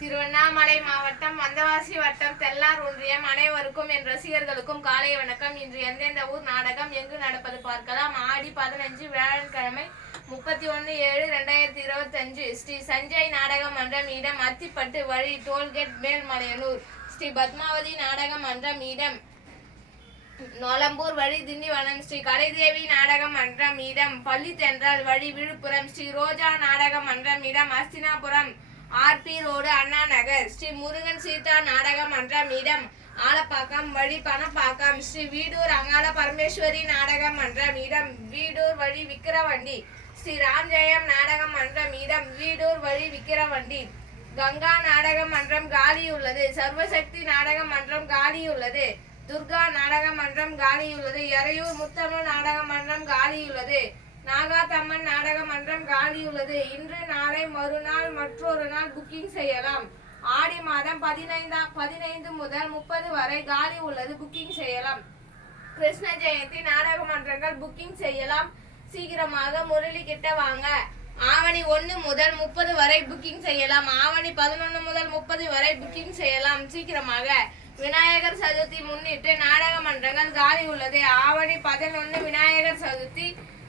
திருவண்ணாமலை மாவட்டம் வந்தவாசி வட்டம் தெல்லார் ஒன்றியம் அனைவருக்கும் என் ரசிகர்களுக்கும் காலை வணக்கம். இன்று எந்தெந்த ஊர் நாடகம் எங்கு நடப்பது பார்க்கலாம். ஆடி 15 வியாழக்கிழமை 31/7/2025 ஸ்ரீ சஞ்சய் நாடக மன்றம் இடம் அத்திப்பட்டு வழி டோல்கேட் மேல்மலையனூர். ஸ்ரீ பத்மாவதி நாடக மன்றம் இடம் நோலம்பூர் வழி திண்டிவனம். ஸ்ரீ கலைதேவி நாடக மன்றம் இடம் பள்ளி தென்றல் வழி விழுப்புரம். ஸ்ரீ ரோஜா நாடக மன்றம் இடம் அஸ்தினாபுரம் ஆர்பி ரோடு அண்ணா நகர். ஸ்ரீ முருகன் சீதா நாடக மன்றம் இடம் ஆலப்பாக்கம் வழி பணப்பாக்கம். ஸ்ரீ வீடூர் அங்காள பரமேஸ்வரி நாடக மன்றம் இடம் வீடூர் வழி விக்கிரவண்டி. ஸ்ரீ ராம்ஜெயம் நாடக மன்றம் இடம் வீடூர் வழி விக்கிரவண்டி. கங்கா நாடக மன்றம் காலி உள்ளது. சர்வசக்தி நாடக மன்றம் காலி உள்ளது. துர்கா நாடக மன்றம் காலி உள்ளது. எறையூர் முத்தமிழ் நாடக மன்றம் காலி உள்ளது. நாகாத்தம்மன் நாடக மன்றம் காலி உள்ளது. இன்று நாளை மறுநாள் மற்றொரு நாள் புக்கிங் செய்யலாம். ஆடி மாதம் 15 முதல் 30 வரை காலி உள்ளது. புக்கிங் செய்யலாம். கிருஷ்ண ஜெயந்தி நாடக மன்றங்கள் புக்கிங் செய்யலாம். சீக்கிரமாக முரளி கிட்ட வாங்க. ஆவணி 1 முதல் 30 வரை புக்கிங் செய்யலாம். ஆவணி 11 முதல் 30 வரை புக்கிங் செய்யலாம். சீக்கிரமாக. விநாயகர் சதுர்த்தி முன்னிட்டு நாடக மன்றங்கள் காலி உள்ளது. ஆவணி 11 விநாயகர் சதுர்த்தி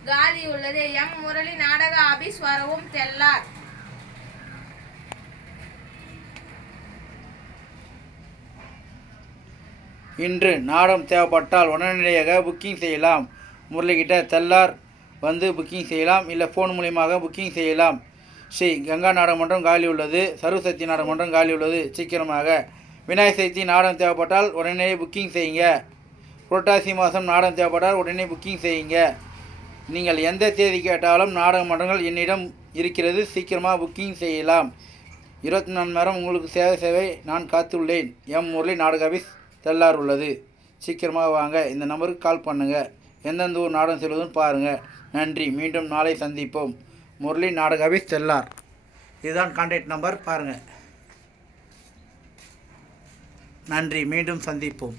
காலி உள்ளது. எம் முரளி நாடக ஆபீஸ் வரவும் தெல்லார். இன்று நாடகம் தேவைப்பட்டால் உடனடியாக புக்கிங் செய்யலாம். முரளிகிட்ட தெல்லார் வந்து புக்கிங் செய்யலாம். இல்லை ஃபோன் மூலியமாக புக்கிங் செய்யலாம். ஸ்ரீ கங்கா நாடக மன்றம் காலி உள்ளது. சர்வசக்தி நாடக மன்றம் காலி உள்ளது. சீக்கிரமாக. விநாயகர் சதுர்த்தி நாடகம் தேவைப்பட்டால் உடனே புக்கிங் செய்யுங்க. புரட்டாசி மாதம் நாடகம் தேவைப்பட்டால் உடனே புக்கிங் செய்யுங்க. நீங்கள் எந்த தேதி கேட்டாலும் நாடக மன்றங்கள் என்னிடம் இருக்கிறது. சீக்கிரமாக புக்கிங் செய்யலாம். 24 மணி நேரம் உங்களுக்கு சேவை நான் காத்துள்ளேன். எம் முரளி நாடக ஆபீஸ் தெல்லார் உள்ளது. சீக்கிரமாக வாங்க. இந்த நம்பருக்கு கால் பண்ணுங்கள். எந்தெந்த ஊர் நாடகம் செல்வதுன்னு பாருங்கள். நன்றி. மீண்டும் நாளை சந்திப்போம். முரளி நாடக ஆபீஸ் தெல்லார். இதுதான் கான்டாக்ட் நம்பர். பாருங்கள். நன்றி. மீண்டும் சந்திப்போம்.